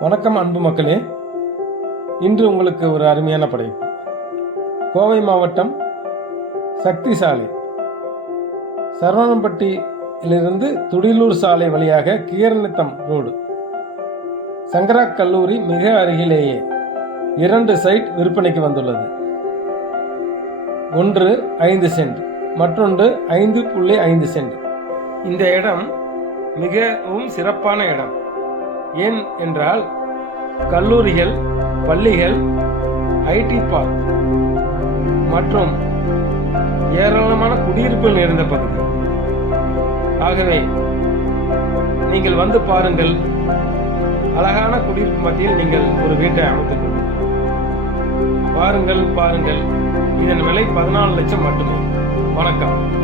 வணக்கம் அன்பு மக்களே. இன்று உங்களுக்கு ஒரு அருமையான படைப்பு. கோவை மாவட்டம் சக்திசாலை. சரவணம்பட்டியிலிருந்து துடிலூர் சாலை வழியாக கீரநித்தம் ரோடு. சங்கரா கல்லூரி மிக அருகிலேயே இரண்டு சைட் விற்பனைக்கு வந்துள்ளது. ஒன்று ஐந்து சென்ட் மற்றொன்று ஐந்து புள்ளி ஐந்து சென்ட். இந்த இடம் மிகவும் சிறப்பான இடம். ஏன் என்றால் கல்லூரிகள் பள்ளிகள் ஐடி பார்க் மற்றும் ஏராளமான குடியிருப்புகள் நிறைந்த பகுதி. ஆகவே நீங்கள் வந்து பாருங்கள் அழகான குடியிருப்பு மத்தியில் நீங்கள் ஒரு வீட்டை அமைத்துக் பாருங்கள் பாருங்கள். இதன் விலை பதினாலு லட்சம் மட்டுமே. வணக்கம்.